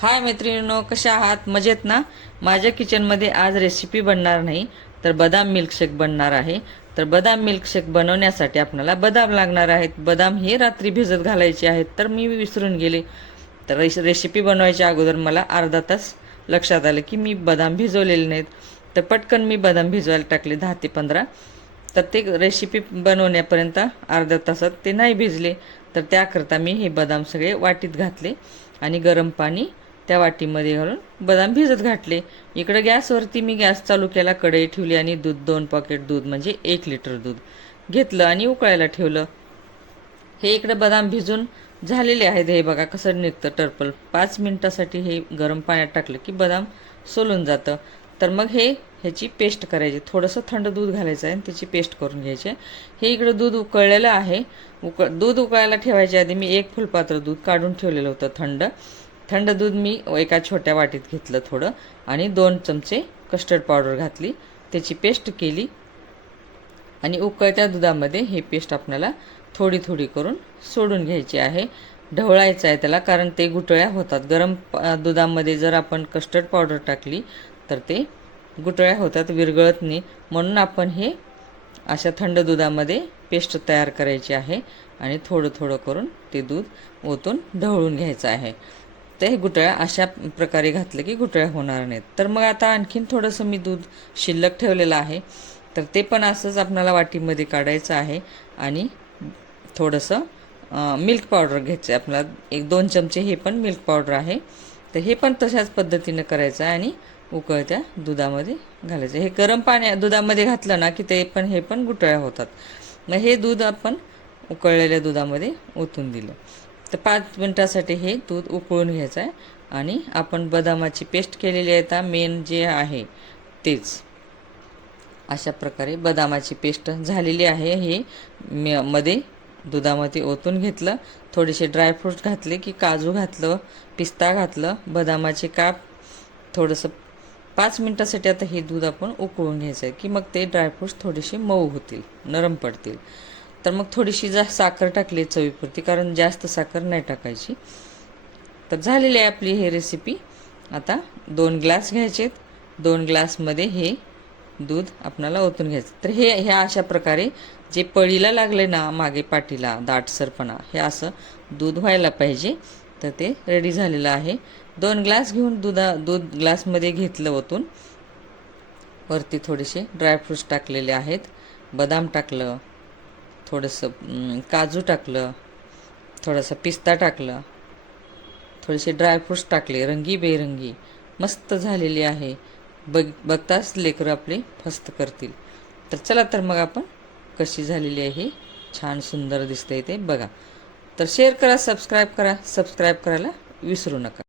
हाय मैत्रिणींनो कशा आहात? मजेत ना? माझ्या किचनमध्ये आज रेसिपी बनणार नाही तर बदाम मिल्कशेक बनणार आहे. तर बदाम मिल्कशेक बनवण्यासाठी आपल्याला बदाम लागणार आहेत. बदाम हे रात्री भिजत घालायचे आहेत तर मी विसरून गेले. तर रेसिपी बनवायच्या अगोदर मला अर्धा तास लक्षात आलं की मी बदाम भिजवलेले नाहीत. तर पटकन मी बदाम भिजवायला टाकले दहा ते पंधरा. तर ते रेसिपी बनवण्यापर्यंत अर्ध्या तासात ते नाही भिजले. तर त्याकरता मी हे बदाम सगळे वाटीत घातले आणि गरम पाणी त्या वाटीमध्ये घालून बदाम भिजत घातले. इकडं गॅसवरती मी गॅस चालू केला कढई ठेवली आणि दूध दोन पॉकेट दूध म्हणजे एक लिटर दूध घेतलं आणि उकळायला ठेवलं. हे इकडं बदाम भिजून झालेले आहेत. हे बघा कसं निघतं टर्पल. पाच मिनटासाठी हे गरम पाण्यात टाकलं की बदाम सोलून जातं. तर मग हे ह्याची पेस्ट करायची. थोडंसं थंड दूध घालायचं आहे आणि त्याची पेस्ट करून घ्यायची हे इकडं दूध उकळलेलं आहे. उक दूध उकळायला ठेवायच्या आधी मी एक फुलपात्र दूध काढून ठेवलेलं होतं थंड. थंड दूध मी एका छोट्या वाटीत घेतलं थोडं आणि दोन चमचे कस्टर्ड पावडर घातली. त्याची पेस्ट केली आणि उकळत्या दुधामध्ये हे पेस्ट आपल्याला थोडी थोडी करून सोडून घ्यायची आहे. ढवळायचं आहे त्याला कारण ते गुटळ्या होतात. गरम दुधामध्ये जर आपण कस्टर्ड पावडर टाकली तर ते गुटळ्या होतात विरगळत नाही. म्हणून आपण हे अशा थंड दुधामध्ये पेस्ट तयार करायची आहे आणि थोडं थोडं करून ते दूध ओतून ढवळून घ्यायचं आहे. ते गुटळ्या अशा प्रकारे घातलं की गुटळ्या होणार नाहीत. तर मग आता आणखीन थोडंसं मी दूध शिल्लक ठेवलेलं आहे. तर ते पण असंच आपणाला वाटीमध्ये काढायचं आहे आणि थोडंसं मिल्क पावडर घ्यायचं आहे आपल्याला एक दोन चमचे हे पण मिल्क पावडर आहे. तर हे पण तशाच पद्धतीनं करायचं आहे आणि उकळत्या दुधामध्ये घालायचं हे गरम पाण्या दुधामध्ये घातलं ना की ते पण हे पण गुटळ्या होतात. मग हे दूध आपण उकळलेल्या दुधामध्ये ओतून दिलं. तर पाच मिनटासाठी हे दूध उकळून घ्यायचं आहे. आणि आपण बदामाची पेस्ट केलेली आहे आता. मेन जे आहे तेच. अशा प्रकारे बदामाची पेस्ट झालेली आहे. हे म मध्ये दुधामध्ये ओतून घेतलं. थोडेसे ड्रायफ्रूट्स घातले की काजू घातलं पिस्ता घातलं बदामाचे काप. थोडंसं पाच मिनटासाठी आता हे दूध आपण उकळून घ्यायचं आहे की मग ते ड्रायफ्रूट्स थोडेसे मऊ होतील नरम पडतील. तर मग थोडीशी जा साखर टाकली चवीपुरती कारण जास्त साखर नाही टाकायची. तर झालेली आहे आपली हे रेसिपी आता दोन ग्लास घ्यायचेत. दोन ग्लासमध्ये हे दूध आपणाला ओतून घ्यायचं. तर हे ह्या अशा प्रकारे जे पळीला लागले ना मागे पाठीला दाटसरपणा हे असं दूध व्हायला पाहिजे. तर ते रेडी झालेलं आहे. दोन ग्लास घेऊन दुधा दूध ग्लासमध्ये घेतलं ओतून. वरती थोडेसे ड्रायफ्रूट्स टाकलेले आहेत. बदाम टाकलं. थोडंसं काजू टाकलं थोडासा पिस्ता टाकलं थोडेसे ड्रायफ्रूट्स टाकले रंगी बेरंगी मस्त झालेली आहे. बघ बघताच लेकरं आपले फस्त करतील. तर चला तर मग आपण कशी झालेली आहे छान सुंदर दिसते ते बघा. तर शेअर करा सबस्क्राईब करा सबस्क्राईब करायला विसरू नका.